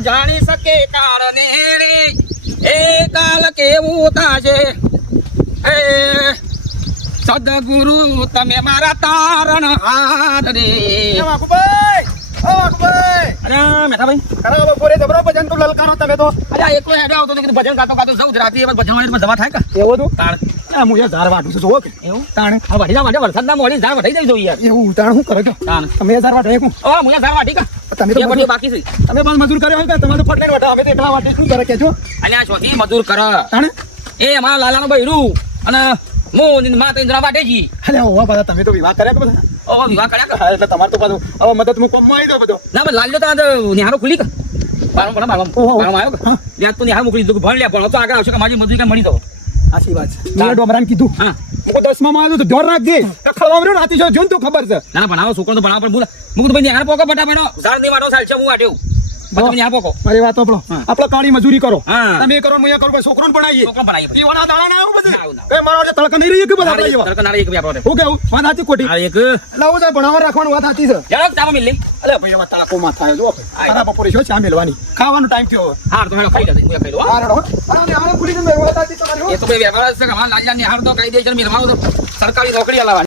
જાણી શકે કારણે રે એ કાલ કેવું થાશે એ સદગુરુ તમે મારા તારણ હાર રે વાઘુભાઈ ઓ વાઘુભાઈ અરે મેઠાભાઈ અરે બપોરે જબરો ભજન તો લલકારો તમે તો અરે એકલો હેડે આવતો તો કીધું ભજન ગાતો ગાતો સૌ રાત્રિ ભજન વાળી જમા થાય કે એવો તો તાણ હું યાર ધાર વાટું છું જોવો કે એવું તાણે આ વઢીના માટે વરસાદના મોડી ઝાડ વઢાઈ જઈ જોઈએ યાર એવું તાણ શું કરો છો તાણ તમે ધાર વાટે હું ઓ મુયા ઝાડ વાટી કા તમે તો એ બધી બાકી છે તમે પણ મજૂર કર્યો હોય કે તમે તો ફટલાઈને વાટા અમે તો એકલા વાટે શું કરે કેજો અલ્યા શોધી મજૂર કર તાણે એ અમારા લાલાનું બૈરું અને હું માતા ઇન્દ્રા વાટેજી અરે ઓવા બધા તમે તો વિવાહ કર્યા કે બધા ઓ વિવાહ કર્યા કે હા એટલે તમારે તો પાછું હવે મદદ હું કોમમાં આવી દો બધો ના બસ લાલ્યો તો નિહારો ખુલી કે બારમ પણ બારમ ઓહો. આવ્યો કે હા. ત્યાં તો નિહાર મોકલી દીધું કે ભણ લે પણ તો આગળ આવશે કે મારી મજૂરી કઈ મળી દો સાચી વાત છે મેં ડોમરાને કીધું હા હું 10માં આવ્યો તો ઢોર રાખજે ખળવા રહ્યો રાતી જો જોન તો ખબર છે ના ના ભણાવો છોકરો તો ભણાવો પણ બોલા મુકું ભાઈ નિહાર પોકો ફટાફટ ઝાડ ની વાટો સાલ છે હું વાટ્યો બધું નિહાર પોકો મારી વાત આપણો હા. આપણે કાળી મજૂરી કરો હા. તમે કરો હું અહીંયા કરું છોકરોને ભણાવીએ છોકરો ભણાવીએ પીવાના દાડા ના આવું ના, બધું ના. કઈ મારો તડકા નહીં રહી કે બધા આપણા જેવા તરકનારે એક વ્યાપાર હું કેવું વાત સાચી ખોટી આ એક લાવું જાય ભણાવવા રાખવાનું વાત સાચી છે જરાક ચાપા મિલ લઈ અરે ભાઈ એમાં તડકોમાં થાય જો ખાના બપોરે છો ચા મેલવાની ખાવાનો ટાઈમ થયો હાર તો હેડો ખાઈ લે હું ખાઈ લો હા રેડો અરે આને ખુલી જમે વાત સાચી તમારી હો. એ તો ભાઈ વ્યાપાર છે કે અમારા લાલ્યા નિહાર તો કહી દે છે મિલવાનું તો સરકારી નોકરી અલાવા